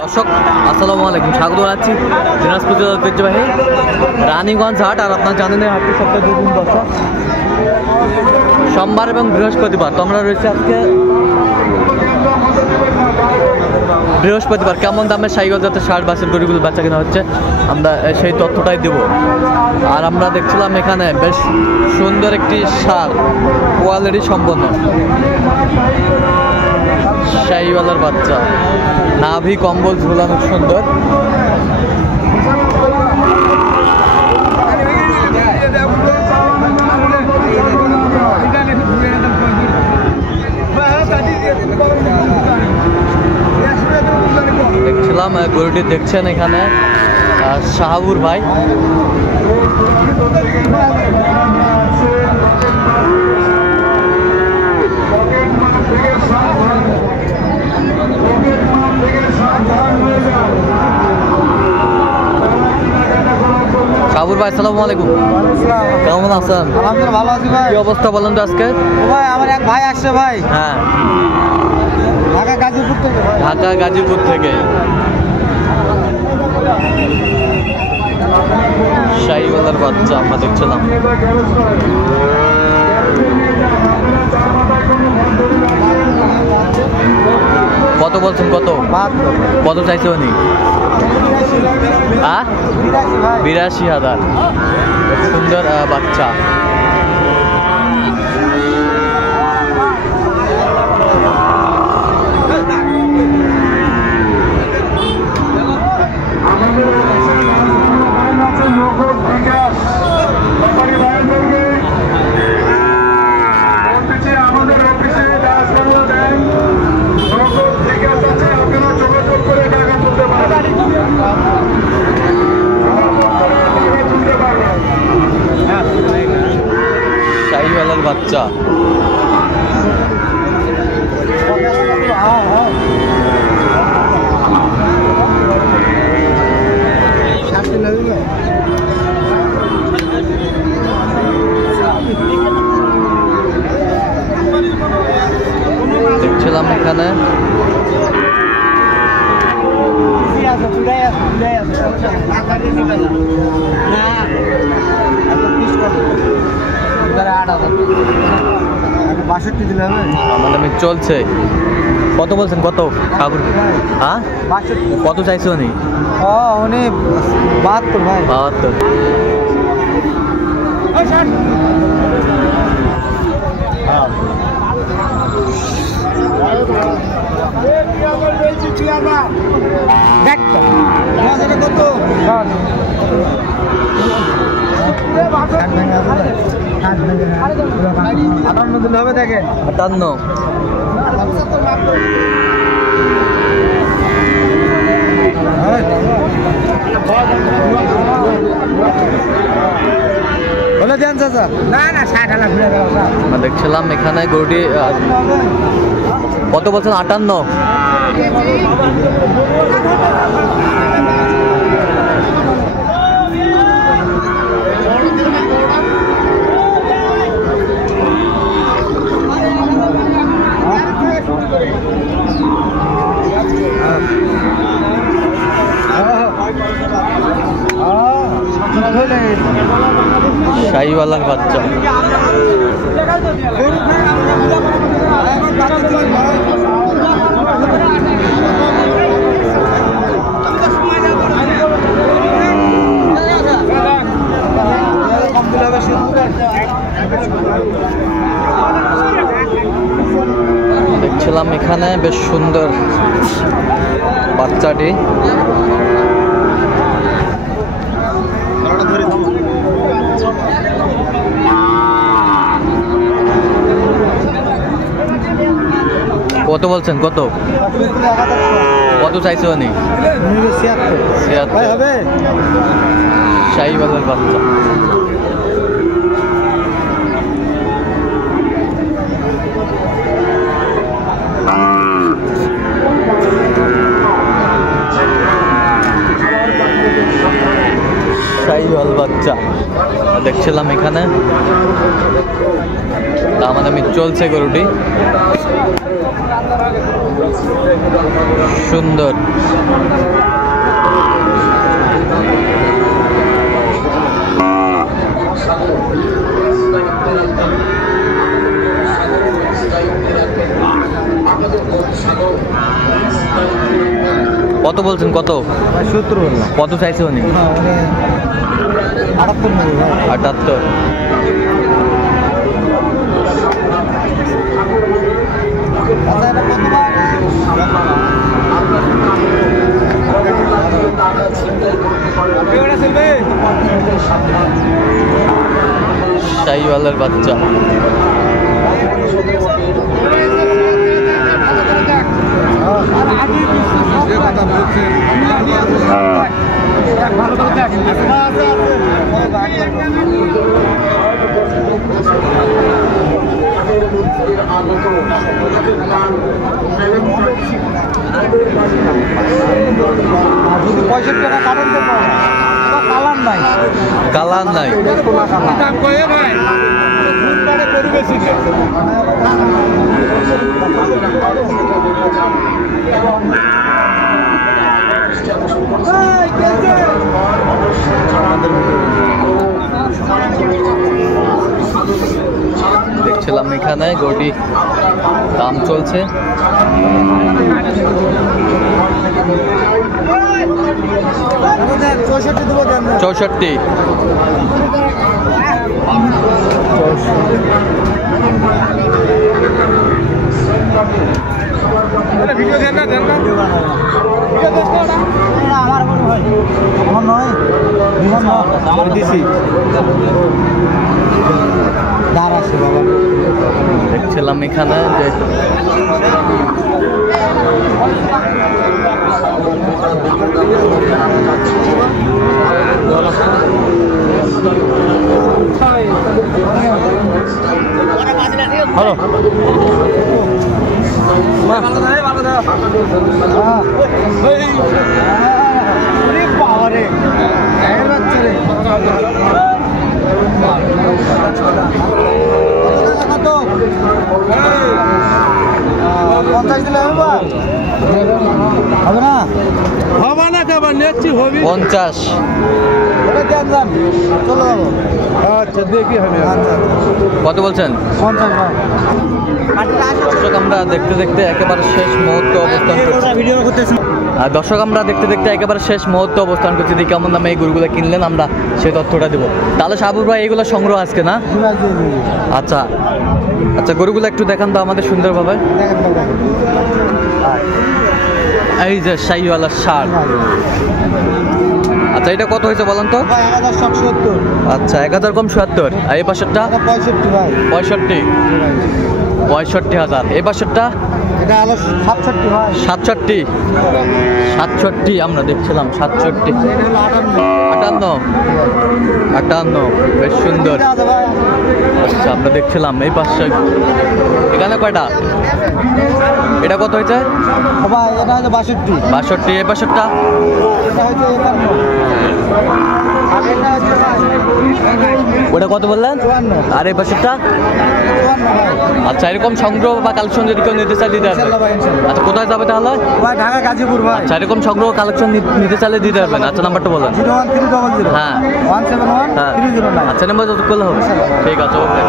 দর্শক আসসালামু আলাইকুম, স্বাগত জানাচ্ছি দিনাজপুর জেলার ঐতিহ্যবাহী রানীগঞ্জ হাট। আর আপনারা জানেন এই হাটটি সপ্তাহে দুদিন দর্শক, সোমবার এবং বৃহস্পতিবার। তো আমরা রয়েছে আজকে বৃহস্পতিবার। কেমন দামে সাইকেল যাতে ষাট বাসের গরুগুলো বেচা কেনা হচ্ছে আমরা সেই তথ্যটাই দেব। আর আমরা দেখছিলাম এখানে বেশ সুন্দর একটি ষাঁড়, কোয়ালিটি সম্পন্ন শাহিওয়ালার বাচ্চা, নাভি কম্বল ঝুলানো সুন্দর। দেখছিলাম গরুটি দেখছেন এখানে শাহাবুর ভাই। শাহাবুর ভাই আসসালামু আলাইকুম, কেমন আছেন? আলহামদুলিল্লাহ ভালো আছি ভাই। কি অবস্থা বলেন তো আজকে? ভাই আমার এক ভাই আসছে ভাই, হ্যাঁ ঢাকা গাজীপুর থেকে। ঢাকা গাজীপুর থেকে শাহিওয়ালার বাচ্চা আমরা দেখছিলাম। কত বলছেন? কত কত চাইছে উনি? ৮২,০০০। সুন্দর বাচ্চা। শাহিওয়ালার বাচ্চা। দেখছিলাম এখানে আমাদের চলছে। কত বলছেন? কত ঠাকুর? হ্যাঁ কত চাইছে উনি? উনি ৭২ ভাই। ৭২। কত হবে দেখেন? ৫৮। বলে দেন চাচা। না না ৬০ আনা ঘুরে গেল। আমরা দেখছিলাম এখানে গরুটি কত বলছেন? ৫৮। শাহিওয়ালার বাচ্চা। দেখছিলাম এখানে বেশ সুন্দর বাচ্চাটি। কত বলছেন? কত কত চাইছে উনি? ৭৬। শাহিওয়ালার বাচ্চা। শাহিওয়াল বাচ্চা দেখছিলাম এখানে। দামাদামি চলছে গরুটি। সুন্দর। কত বলছেন? কত? 70 বললাম। কত চাইছে উনি? 78 নেবে ভাই। 78। আচ্ছা এটা কত ভাই? শাহিওয়ালের বাচ্চা। যদি 65 টাকা কাটেন তো কালার নাই। কালার নাই। দেখছিলাম এখানে গরুটি দাম চলছে। চৌষট্টি। দেখছিলাম এখানে যে হ্যালো পাওয়ারে কত 50 দিলে হবে না? হবে না খাবার নিচ্ছি হবে 50। চলো যাবো। আচ্ছা দেখি হবে। কত বলছেন? 50 ভাই। দর্শক আমরা দেখতে দেখতে একেবারে শেষ মুহূর্তে অবস্থান করছি। ভিডিও করতেছি। আর দর্শক আমরা দেখতে দেখতে একেবারে শেষ মুহূর্তে অবস্থান করছি। দেখি কেমন দামে এই গরুগুলো কিনলেন আমরা সেই তথ্যটা দেবো। তাহলে সাবুর ভাই এগুলো সংগ্রহ আজকে না? আচ্ছা আচ্ছা, গরুগুলো একটু দেখান তো আমাদের সুন্দরভাবে। এই যে শাহিওয়ালা ষাঁড়। আচ্ছা এটা কত হয়েছে বলেন তো? 1070। আচ্ছা 1000 কম 70। আর এই পাশেরটা 65 ভাই। 65। 65,000। এই পাশেরটা এটা হলো 67 ভাই। 67। 67 আমরা দেখছিলাম 67। 58। 58 বেশ সুন্দর। আচ্ছা আমরা দেখছিলাম এই পাশে এখানে কয়টা? এটা কত হয়েছে ভাই? এটা হলো 62। 62। এই পাশেরটা এটা হচ্ছে 51। ওটা কত বললেন? 54। আর এই পাশেরটা? 54 ভাই। আচ্ছা এরকম সংগ্রহ বা কালেকশন যদি কেউ নিতে চায় দিতে পারবে? ইনশাআল্লাহ ভাই, ইনশাআল্লাহ। আচ্ছা কোথায় যাবে তাহলে? ভাই ঢাকা গাজীপুর ভাই। আচ্ছা এরকম সংগ্রহ কালেকশন নিতে চাইলে দিতে পারবেন। আচ্ছা নাম্বারটা বলেন। 01300 হ্যাঁ 171 হ্যাঁ 309। আচ্ছা নাম্বার যত করলে হবে। ঠিক আছে ওকে।